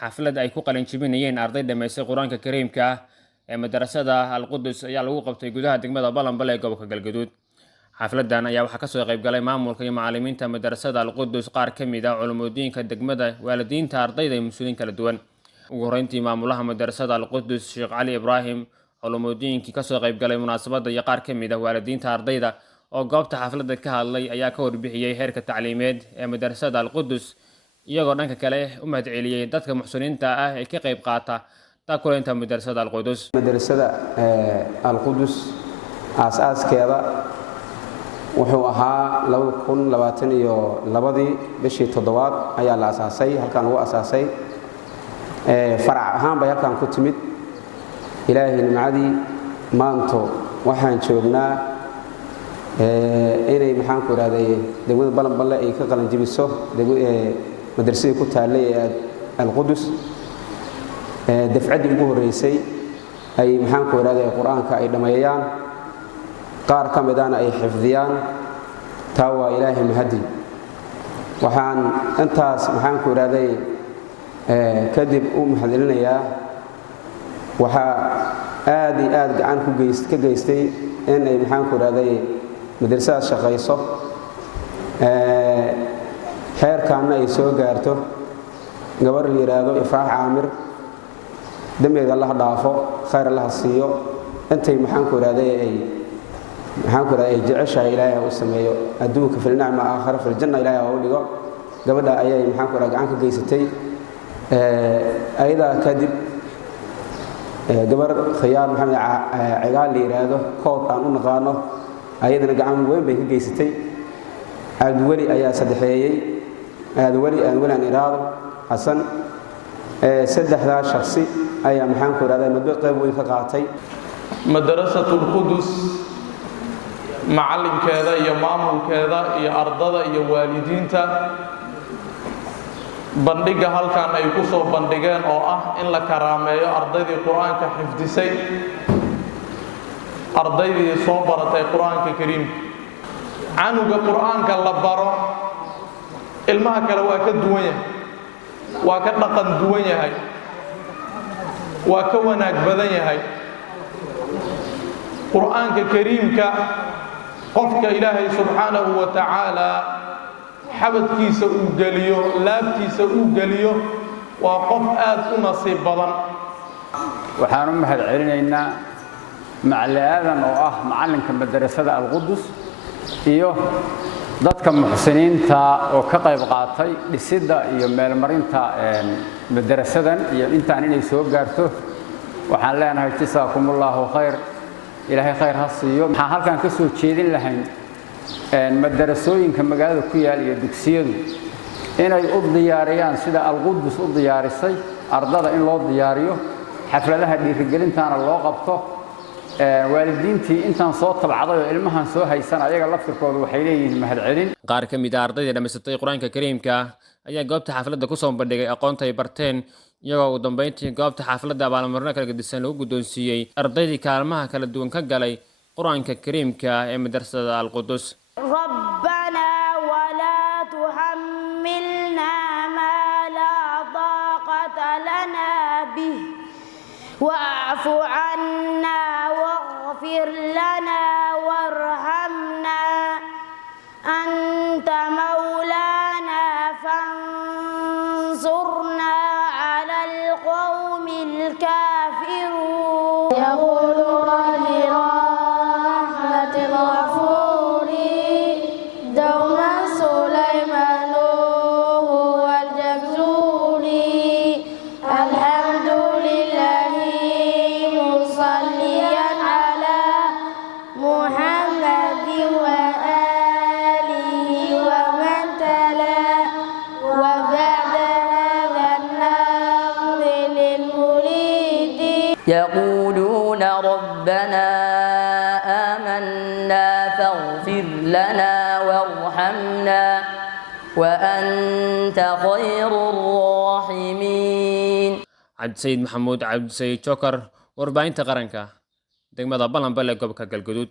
xaflad ay ku qalin jebinayeen arday dhameysay quraanka kariimka ah ee madrasada Al-Qudus ayaa lagu qabtay gudaha degmada Balanbale ee gobolka Galgaduud. xafladan ayaa waxaa kasoo qayb galay maamulka iyo macallimiinta madrasada Al-Qudus, qaar ka mid ah culumoodiinka degmada, waalidiinta ardayda iyo mas'uuliyiin kala duwan. ugu horeyntii maamulaha madrasada Al-Qudus Sheekh Cali Ibrahim, culumoodiinkii kasoo qayb galay munaasabada iyo qaar ka mid ah waalidiinta ardayda oo goobta xafladda ka hadlay ayaa ka warbixiyay heerka tacliimeed ee madrasada Al-Qudus, iyagoo dhanka kale u mahadceliyay dadka muxsiniinta ah ee ka qayb qaata taakuleynta madrasada Al-Qudus. madrasada Al-Qudus aas-aaskeeda wuxuu ahaa 2022 bishii 7 ayaa la asaasay, halkan lagu asaasay farac ahaan bay halkan ku timid. ilaahay nimcadii maanto waxaan joognaa inay maxaan ku raadayay degmada Balanbale ay ka qalan jabiso madrasadii ku taalay Al-Qudus dafcadii ugu horeysay ay maxaan ku raadayay quraanka ay dhameeyaan, qaar ka mid ah ay xifdiyaan. taa waa ilaahay mahadi. waxaan intaas maxaan ku raadayay kadib u mahadcelinayaa waxa aad iyo aad gacan ka geystay in ay maxaan ku raadayay madrasada shaqayso heerkaana ay soo gaarto. gabar la yiraahdo Ifraax Aamir, dambiga Allah dhaafo, khayr Allah siiyo, intay maxaan ku raadayay jeceshahay ilaahay u sameeyo adduunka fil nicma aakhira fil janna ilaahay u dhigo. gabadha ayay maxaan ku raadayay gacan ka geysatay. ayada kadib gabar khiyaar maxamed cigaal la yiraahdo kood aan u naqaano, ayadana gacan weyn bay ka geysatay. Abdulwali ayaa saddexeeyay, Abdulwali aan iraado Xasan. saddexda shakhsi ayaa maxaan ku raadayay muddo qayb weyn ka qaatay. madrasatul Qudus macallinkeeda iyo maamulkeeda iyo ardada iyo waalidiinta bandhiga halkan ay ku soo bandhigeen oo ah in la karaameeyo ardaydii quraanka xifdisay, ardaydii soo baratay quraanka kariimka. canuga quraanka la baro ilmaha kale waa ka duwan yahay, waa ka dhaqan duwan yahay, waa ka wanaag badan yahay. quraanka kariimka qofka ilaahay subxaanahu wa tacaala xabadkiisa uu geliyo, laabtiisa uu geliyo, waa qof aad u nasiib badan. waxaan u mahadcelinaynaa macallin aadan oo ah macallinka madrasada Al-Qudus iyo dadka muxsiniinta oo ka qayb qaatay dhisidda iyo meelmarinta madrasadan iyo intaan inay soo gaarto. waxaan leenahay jazaakumullahu khayr, ilaahay khayr ha siiyo. waxaan halkan ka soo jeedin lahayn madrasooyinka magaalada ku yaal iyo dugsiyadu inay u diyaariyaan sida Al-Qudus u diyaarisay ardada, in loo diyaariyo xafladaha dhiirigelintaana loo qabto. waalidiintii intaan soo tabcaday oo ilmahan soo haysan ayaga laftirkooda waxay leeyihiin mahadcelin. qaar ka mid ah ardayda dhameysatay quraanka kariimka ayaa goobta xafladda ku soo bandhigay aqoonta ay barteen, iyagoo ugu dambeyntii goobta xafladda abaalmarino kala gedisan lagu guddoonsiiyey ardaydii kaalmaha kala duwan ka galay quraanka kariimka ee madrasada Al-Qudus. ربنا ولا تحملنا ما لا طاقة لنا به واعف عنا واغفر لنا وارحمنا أنت مولانا فانصرنا على القوم الكافرين. يقول لرحمة الغفور دوما سليمان هو الجبزوري. الحمد لله مصليا على محمد وآله ومن تلا. وبعد هذا النظم للمريد يقولون ربنا آمنا فاغفر لنا وارحمنا وأنت خير الراحمين. عبد السيد محمود عبد السيد شوكر، warbaahinta qaranka degmada Balanbale gobolka Galgaduud.